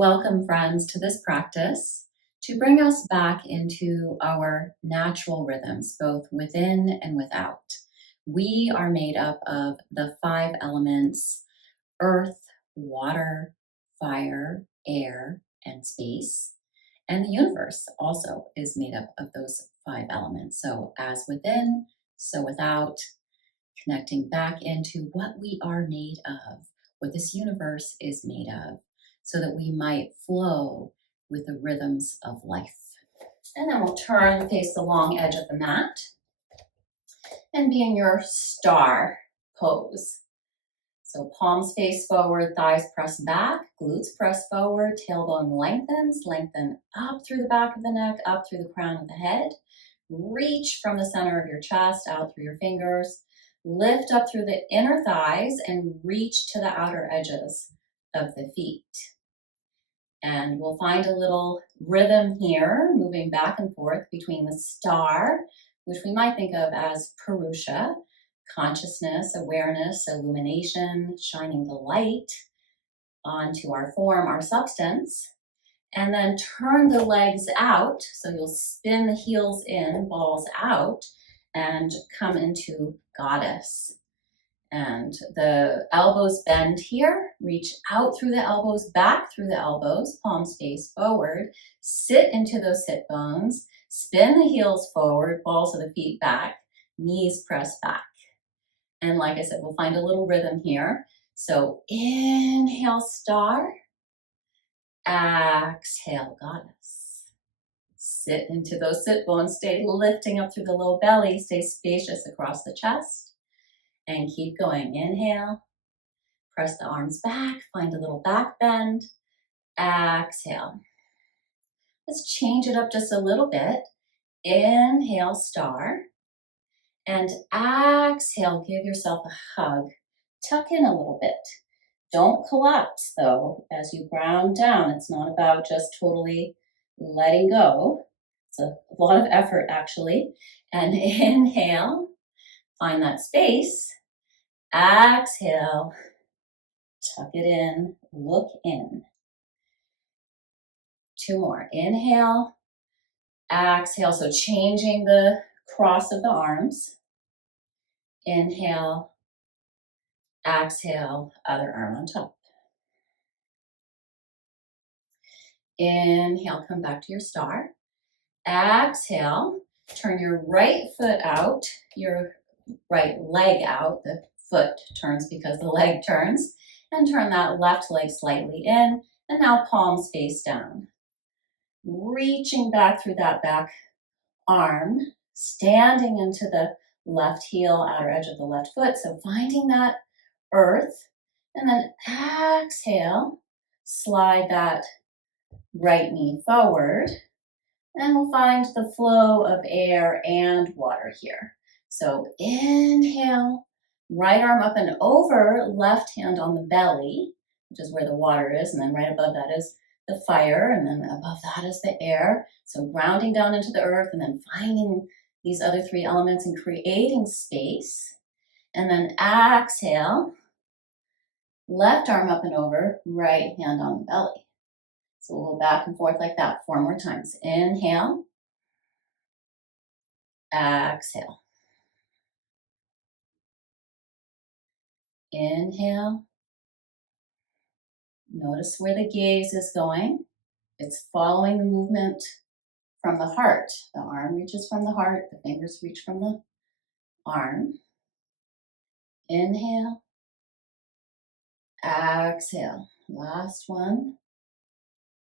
Welcome, friends, to this practice to bring us back into our natural rhythms, both within and without. We are made up of the 5 elements: earth, water, fire, air, and space. And the universe also is made up of those 5 elements. So, as within, so without, connecting back into what we are made of, what this universe is made of, so that we might flow with the rhythms of life. And then we'll turn, face the long edge of the mat, and be in your star pose. So palms face forward, thighs press back, glutes press forward, tailbone lengthens, lengthen up through the back of the neck, up through the crown of the head. Reach from the center of your chest out through your fingers. Lift up through the inner thighs and reach to the outer edges of the feet. And we'll find a little rhythm here, moving back and forth between the star, which we might think of as Purusha, consciousness, awareness, illumination, shining the light onto our form, our substance, and then turn the legs out. So you'll spin the heels in, balls out, and come into goddess. And the elbows bend here, reach out through the elbows, back through the elbows, palms face forward, sit into those sit bones, spin the heels forward, balls of the feet back, knees press back. And like I said, we'll find a little rhythm here. So inhale, star, exhale, goddess. Sit into those sit bones, stay lifting up through the low belly, stay spacious across the chest. And keep going. Inhale, press the arms back, find a little back bend. Exhale. Let's change it up just a little bit. Inhale, star. And exhale, give yourself a hug. Tuck in a little bit. Don't collapse, though, as you ground down. It's not about just totally letting go. It's a lot of effort, actually. And inhale, find that space. Exhale, tuck it in, look in. 2 more. Inhale, exhale. So changing the cross of the arms. Inhale, exhale, other arm on top. Inhale, come back to your star. Exhale, turn your right foot out, your right leg out. The foot turns because the leg turns. And turn that left leg slightly in. And now palms face down. Reaching back through that back arm, standing into the left heel, outer edge of the left foot. So finding that earth. And then exhale, slide that right knee forward. And we'll find the flow of air and water here. So inhale, right arm up and over, left hand on the belly, which is where the water is, and then right above that is the fire, and then above that is the air. So grounding down into the earth, and then finding these other 3 elements and creating space. And then exhale, left arm up and over, right hand on the belly. So we'll go back and forth like that 4 more times. Inhale, exhale. Inhale. Notice where the gaze is going. It's following the movement from the heart. The arm reaches from the heart, the fingers reach from the arm. Inhale, exhale. Last one.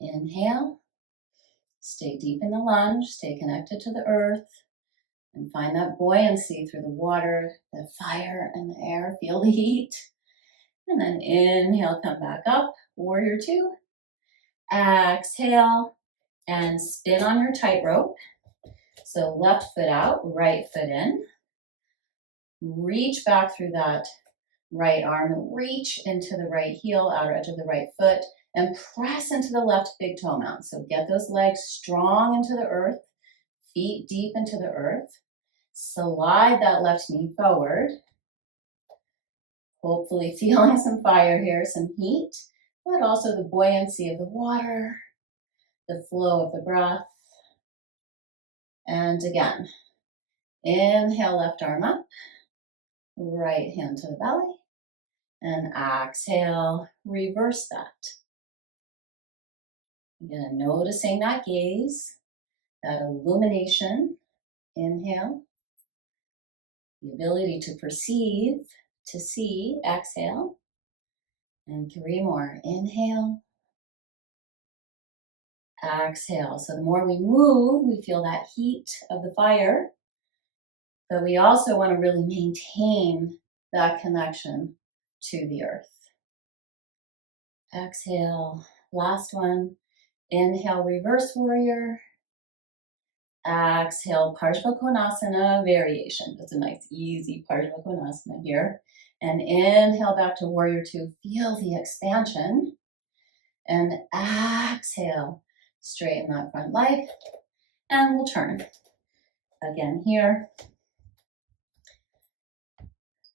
Inhale. Stay deep in the lunge, stay connected to the earth, and find that buoyancy through the water, the fire, and the air. Feel the heat. And then inhale, come back up, warrior 2. Exhale, and spin on your tightrope. So left foot out, right foot in. Reach back through that right arm, reach into the right heel, outer edge of the right foot, and press into the left big toe mount. So get those legs strong into the earth, feet deep into the earth. Slide that left knee forward. Hopefully feeling some fire here, some heat. but also the buoyancy of the water, the flow of the breath. And again, inhale, left arm up, right hand to the belly, and exhale, reverse that. Again, noticing that gaze, that illumination. Inhale, the ability to perceive, to see. Exhale, and 3 more. Inhale, exhale. So the more we move, we feel that heat of the fire, but we also want to really maintain that connection to the earth. Exhale, last one. Inhale, reverse warrior. Exhale, Parsva Konasana variation. That's a nice, easy Parsva Konasana here. And inhale back to warrior 2. Feel the expansion. And exhale, straighten that front leg. And we'll turn. Again here.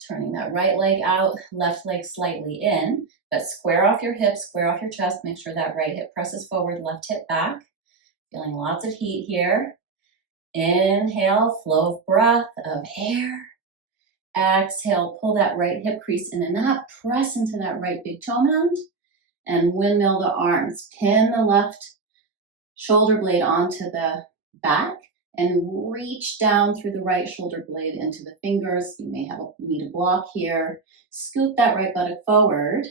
Turning that right leg out, left leg slightly in. But square off your hips, square off your chest. Make sure that right hip presses forward, left hip back. Feeling lots of heat here. Inhale, flow of breath, of air. Exhale, pull that right hip crease in and up. Press into that right big toe mound. And windmill the arms. Pin the left shoulder blade onto the back. And reach down through the right shoulder blade into the fingers. You may need a block here. Scoop that right buttock forward.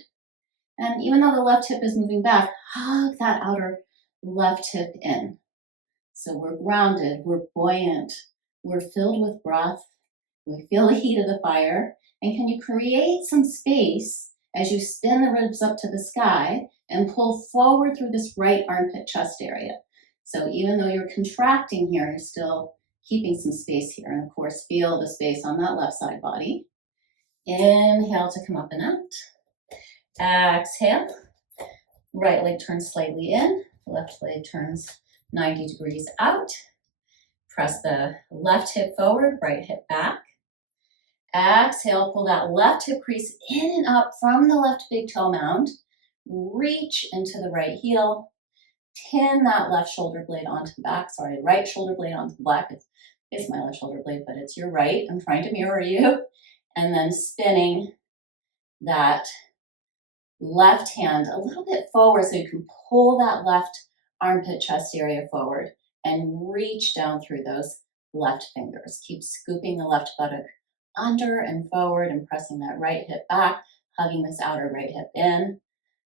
And even though the left hip is moving back, hug that outer left hip in. So we're grounded, we're buoyant, we're filled with breath, we feel the heat of the fire, and can you create some space as you spin the ribs up to the sky and pull forward through this right armpit chest area. So even though you're contracting here, you're still keeping some space here. And of course, feel the space on that left side body. Inhale to come up and out. Exhale, right leg turns slightly in, left leg turns 90 degrees out. Press the left hip forward, right hip back. Exhale, pull that left hip crease in and up from the left big toe mound. Reach into the right heel. Pin that left shoulder blade onto the back. Sorry, right shoulder blade onto the back. It's my left shoulder blade, but it's your right. I'm trying to mirror you. And then spinning that left hand a little bit forward so you can pull that left armpit chest area forward and reach down through those left fingers. Keep scooping the left buttock under and forward and pressing that right hip back, hugging this outer right hip in.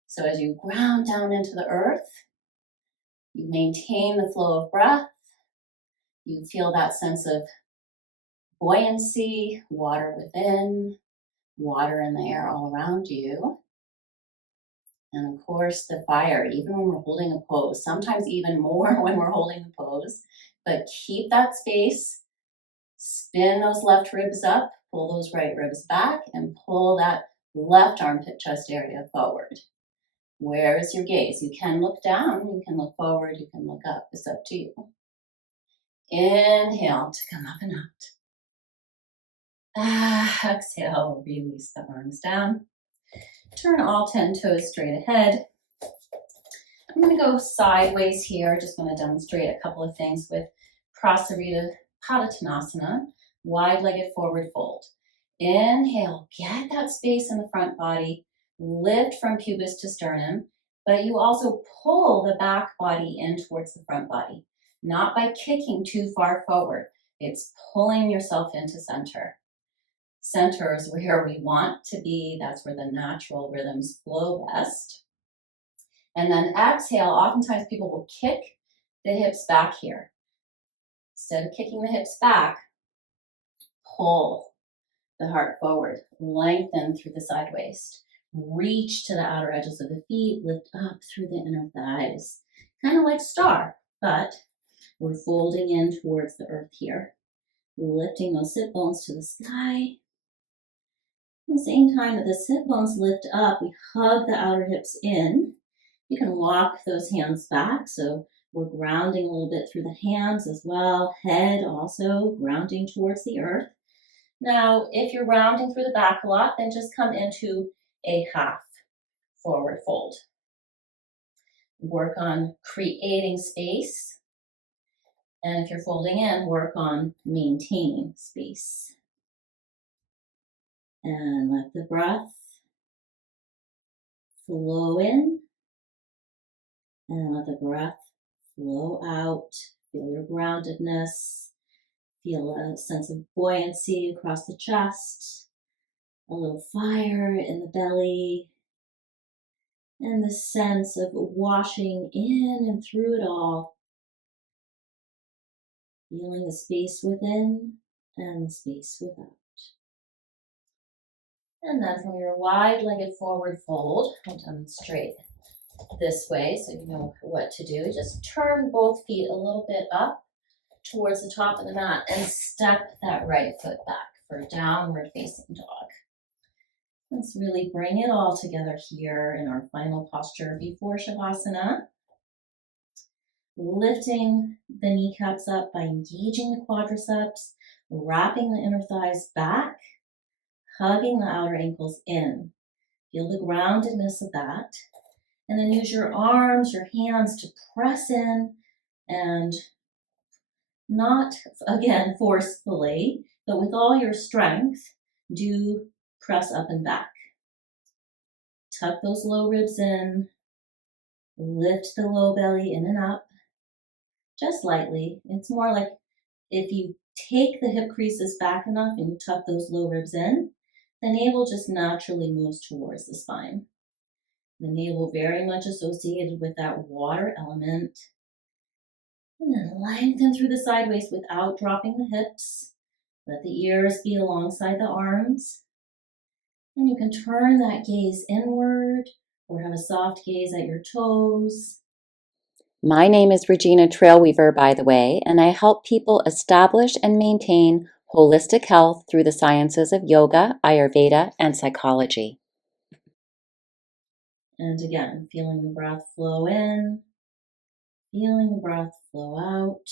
So as you ground down into the earth, you maintain the flow of breath. You feel that sense of buoyancy, water within, water in the air all around you. And of course, the fire, even when we're holding a pose, sometimes even more when we're holding the pose, but keep that space, spin those left ribs up, pull those right ribs back, and pull that left armpit chest area forward. Where is your gaze? You can look down, you can look forward, you can look up. It's up to you. Inhale to come up and out. Exhale, release the arms down. Turn all 10 toes straight ahead. I'm going to go sideways here. Just going to demonstrate a couple of things with Prasarita Padottanasana, wide-legged forward fold. Inhale, get that space in the front body, lift from pubis to sternum, but you also pull the back body in towards the front body, not by kicking too far forward. It's pulling yourself into center. Center is where we want to be. That's where the natural rhythms flow best. And then exhale, oftentimes people will kick the hips back here. Instead of kicking the hips back, pull the heart forward, lengthen through the side waist, reach to the outer edges of the feet, lift up through the inner thighs. Kind of like star, but we're folding in towards the earth here, lifting those sit bones to the sky. At the same time that the sit bones lift up, we hug the outer hips in. You can walk those hands back, so we're grounding a little bit through the hands as well. Head also grounding towards the earth. Now, if you're rounding through the back a lot, then just come into a half forward fold. work on creating space. And if you're folding in, work on maintaining space. And let the breath flow in and let the breath flow out. Feel your groundedness. Feel a sense of buoyancy across the chest, a little fire in the belly, and the sense of washing in and through it all. Feeling the space within and the space without. And then from your wide-legged forward fold, I'll demonstrate this way so you know what to do. Just turn both feet a little bit up towards the top of the mat and step that right foot back for downward facing dog. Let's really bring it all together here in our final posture before Shavasana. Lifting the kneecaps up by engaging the quadriceps, wrapping the inner thighs back, hugging the outer ankles in. Feel the groundedness of that. And then use your arms, your hands to press in and not, again, forcefully, but with all your strength, do press up and back. Tuck those low ribs in. Lift the low belly in and up. Just lightly. It's more like if you take the hip creases back enough and you tuck those low ribs in, the navel just naturally moves towards the spine. The navel very much associated with that water element. And then lengthen through the sideways without dropping the hips. Let the ears be alongside the arms. And you can turn that gaze inward or have a soft gaze at your toes. My name is Regina Trailweaver, by the way, and I help people establish and maintain holistic health through the sciences of yoga, Ayurveda, and psychology. And again, feeling the breath flow in, feeling the breath flow out.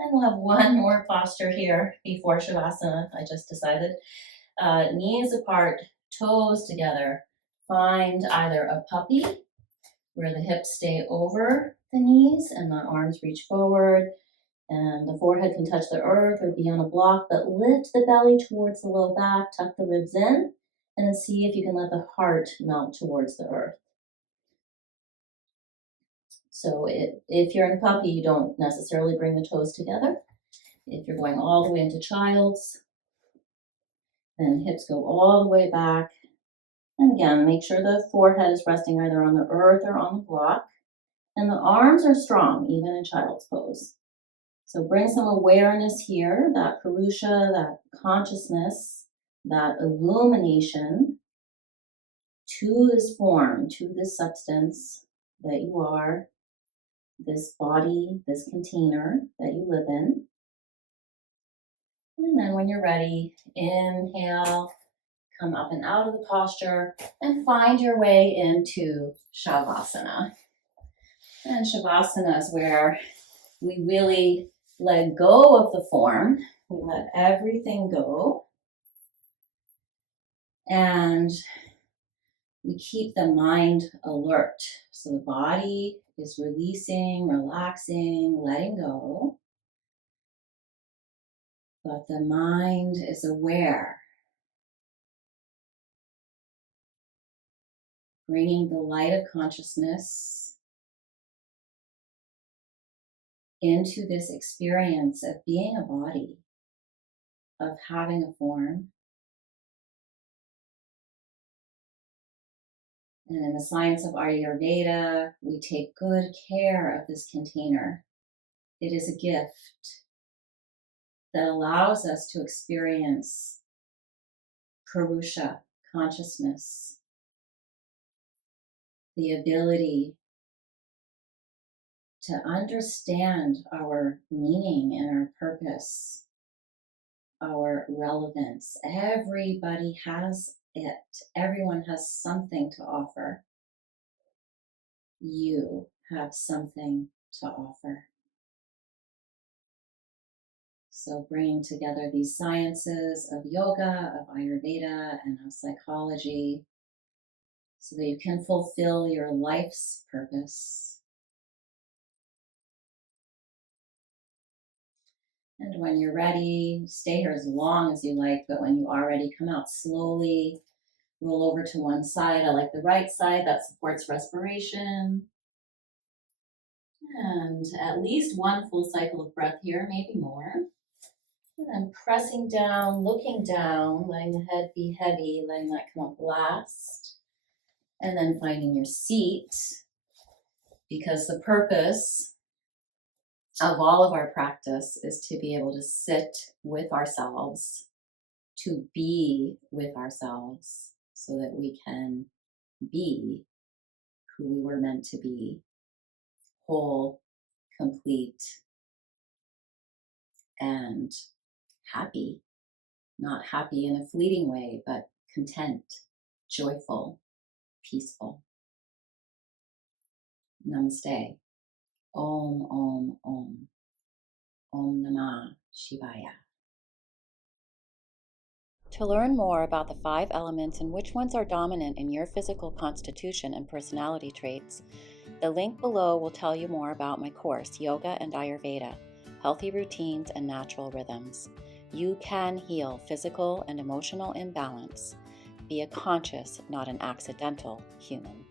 And we'll have one more posture here before Shavasana, I just decided. Knees apart, toes together. Find either a puppy, where the hips stay over the knees and the arms reach forward and the forehead can touch the earth or be on a block, but lift the belly towards the low back, tuck the ribs in, and then see if you can let the heart melt towards the earth. So if you're in puppy, you don't necessarily bring the toes together. If you're going all the way into child's, then hips go all the way back. And again, make sure the forehead is resting either on the earth or on the block. And the arms are strong, even in child's pose. So bring some awareness here, that Purusha, that consciousness, that illumination to this form, to this substance that you are, this body, this container that you live in. And then when you're ready, inhale, come up and out of the posture, and find your way into Shavasana. And Shavasana is where we really let go of the form. We let everything go. And we keep the mind alert. So the body is releasing, relaxing, letting go. But the mind is aware, bringing the light of consciousness into this experience of being a body, of having a form. And in the science of Ayurveda, we take good care of this container. It is a gift that allows us to experience Purusha, consciousness, the ability to understand our meaning and our purpose, our relevance. Everybody has it. Everyone has something to offer. You have something to offer. So bringing together these sciences of yoga, of Ayurveda, and of psychology, so that you can fulfill your life's purpose. And when you're ready, stay here as long as you like, but when you are ready, come out slowly, roll over to one side. I like the right side, that supports respiration. And at least one full cycle of breath here, maybe more. And then pressing down, looking down, letting the head be heavy, letting that come up last. And then finding your seat, because the purpose of all of our practice is to be able to sit with ourselves, to be with ourselves, so that we can be who we were meant to be, whole, complete, and happy. Not happy in a fleeting way, but content, joyful, peaceful. Namaste. Om, Om, Om. Om Namah Shivaya. To learn more about the 5 elements and which ones are dominant in your physical constitution and personality traits, the link below will tell you more about my course, Yoga and Ayurveda, Healthy Routines and Natural Rhythms. You can heal physical and emotional imbalance. Be a conscious, not an accidental human.